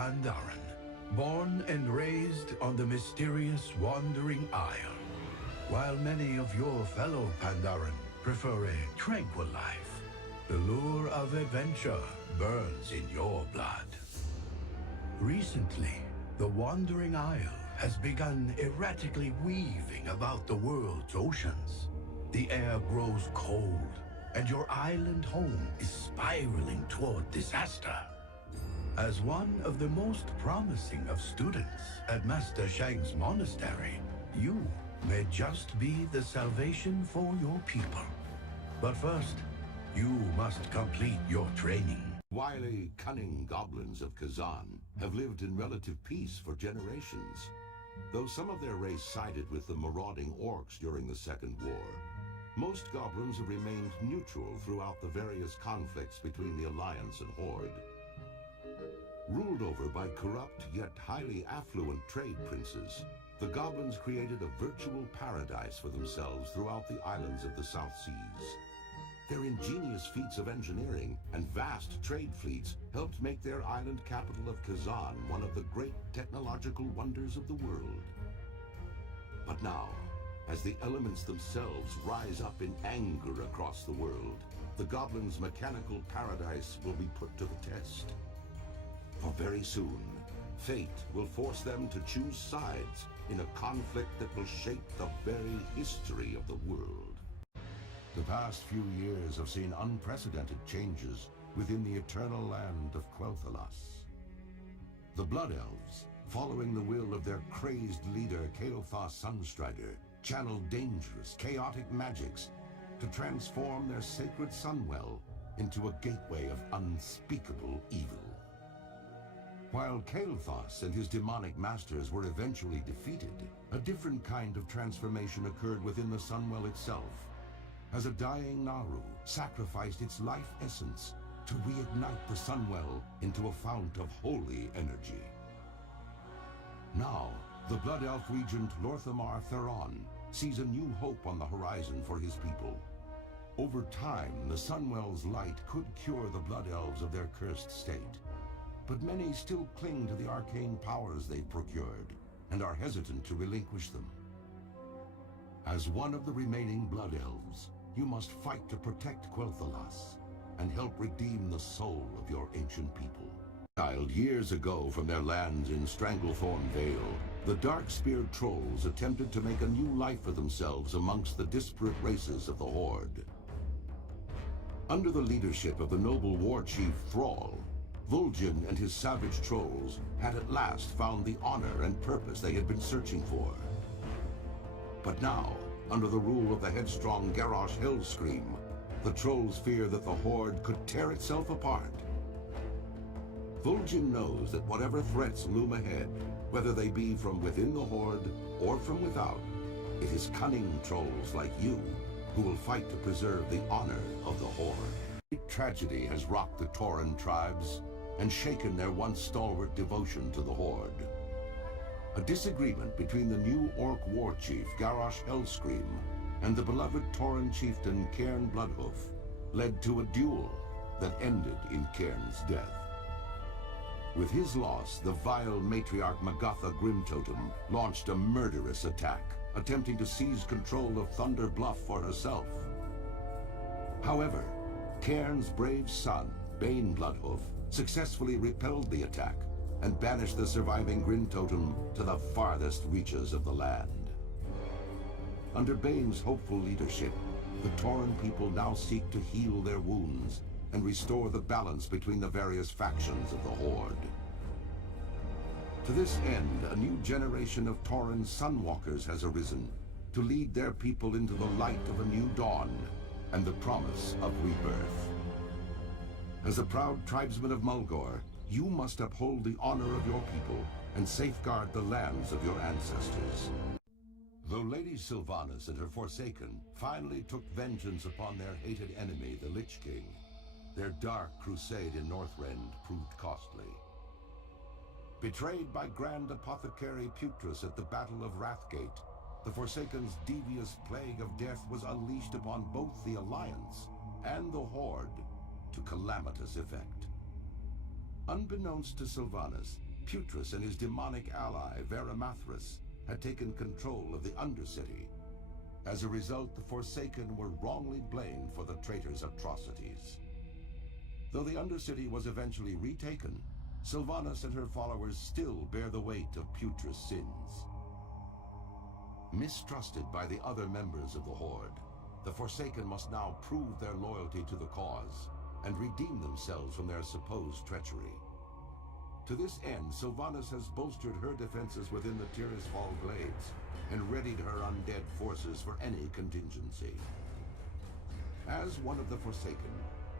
Pandaren, born and raised on the mysterious Wandering Isle. While many of your fellow Pandaren prefer a tranquil life, the lure of adventure burns in your blood. Recently, the Wandering Isle has begun erratically weaving about the world's oceans. The air grows cold, and your island home is spiraling toward disaster. As one of the most promising of students at Master Shang's monastery, you may just be the salvation for your people. But first, you must complete your training. Wily, cunning goblins of Kazan have lived in relative peace for generations. Though some of their race sided with the marauding orcs during the Second War, most goblins have remained neutral throughout the various conflicts between the Alliance and Horde. Ruled over by corrupt yet highly affluent trade princes, the goblins created a virtual paradise for themselves throughout the islands of the South Seas. Their ingenious feats of engineering and vast trade fleets helped make their island capital of Kazan one of the great technological wonders of the world. But now, as the elements themselves rise up in anger across the world, the goblins' mechanical paradise will be put to the test. For very soon, fate will force them to choose sides in a conflict that will shape the very history of the world. The past few years have seen unprecedented changes within the eternal land of Quel'Thalas. The Blood Elves, following the will of their crazed leader Kael'thas Sunstrider, channeled dangerous, chaotic magics to transform their sacred Sunwell into a gateway of unspeakable evil. While Kael'thas and his demonic masters were eventually defeated, a different kind of transformation occurred within the Sunwell itself, as a dying Naru sacrificed its life essence to reignite the Sunwell into a fount of holy energy. Now, the Blood Elf Regent Lorthamar Theron sees a new hope on the horizon for his people. Over time, the Sunwell's light could cure the Blood Elves of their cursed state, but many still cling to the arcane powers they've procured and are hesitant to relinquish them. As one of the remaining Blood Elves, you must fight to protect Quel'Thalas and help redeem the soul of your ancient people. Exiled years ago from their lands in Stranglethorn Vale, the Dark-Speared Trolls attempted to make a new life for themselves amongst the disparate races of the Horde. Under the leadership of the noble war chief Thrall, Vol'jin and his savage trolls had at last found the honor and purpose they had been searching for. But now, under the rule of the headstrong Garrosh Hellscream, the trolls fear that the Horde could tear itself apart. Vol'jin knows that whatever threats loom ahead, whether they be from within the Horde or from without, it is cunning trolls like you who will fight to preserve the honor of the Horde. Great tragedy has rocked the Tauren tribes and shaken their once stalwart devotion to the Horde. A disagreement between the new Orc war chief Garrosh Hellscream and the beloved Tauren chieftain Cairn Bloodhoof led to a duel that ended in Cairn's death. With his loss, the vile matriarch Magatha Grimtotem launched a murderous attack, attempting to seize control of Thunder Bluff for herself. However, Cairn's brave son, Bane Bloodhoof, successfully repelled the attack and banished the surviving Grimtotem to the farthest reaches of the land. Under Bane's hopeful leadership, the Tauren people now seek to heal their wounds and restore the balance between the various factions of the Horde. To this end, a new generation of Tauren Sunwalkers has arisen to lead their people into the light of a new dawn and the promise of rebirth. As a proud tribesman of Mulgore, you must uphold the honor of your people and safeguard the lands of your ancestors. Though Lady Sylvanas and her Forsaken finally took vengeance upon their hated enemy, the Lich King, their dark crusade in Northrend proved costly. Betrayed by Grand Apothecary Putris at the Battle of Wrathgate, the Forsaken's devious plague of death was unleashed upon both the Alliance and the Horde to calamitous effect. Unbeknownst to Sylvanas, Putris and his demonic ally, Varamathras, had taken control of the Undercity. As a result, the Forsaken were wrongly blamed for the traitor's atrocities. Though the Undercity was eventually retaken, Sylvanas and her followers still bear the weight of Putris' sins. Mistrusted by the other members of the Horde, the Forsaken must now prove their loyalty to the cause and redeem themselves from their supposed treachery. To this end, Sylvanas has bolstered her defenses within the Tirisfal Glades and readied her undead forces for any contingency. As one of the Forsaken,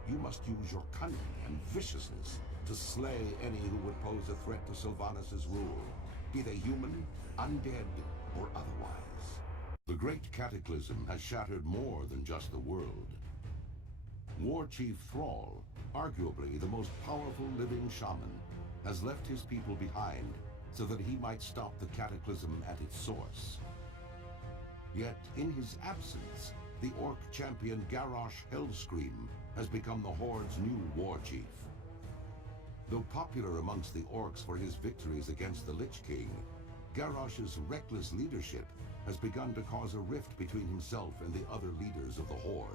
you must use your cunning and viciousness to slay any who would pose a threat to Sylvanas' rule, be they human, undead, or otherwise. The Great Cataclysm has shattered more than just the world. War Chief Thrall, arguably the most powerful living shaman, has left his people behind so that he might stop the cataclysm at its source. Yet, in his absence, the Orc champion Garrosh Hellscream has become the Horde's new war chief. Though popular amongst the Orcs for his victories against the Lich King, Garrosh's reckless leadership has begun to cause a rift between himself and the other leaders of the Horde.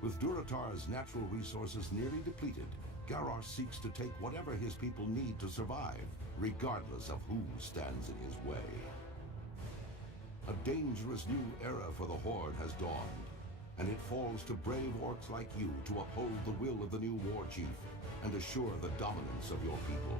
With Durotar's natural resources nearly depleted, Garrosh seeks to take whatever his people need to survive, regardless of who stands in his way. A dangerous new era for the Horde has dawned, and it falls to brave orcs like you to uphold the will of the new war chief and assure the dominance of your people.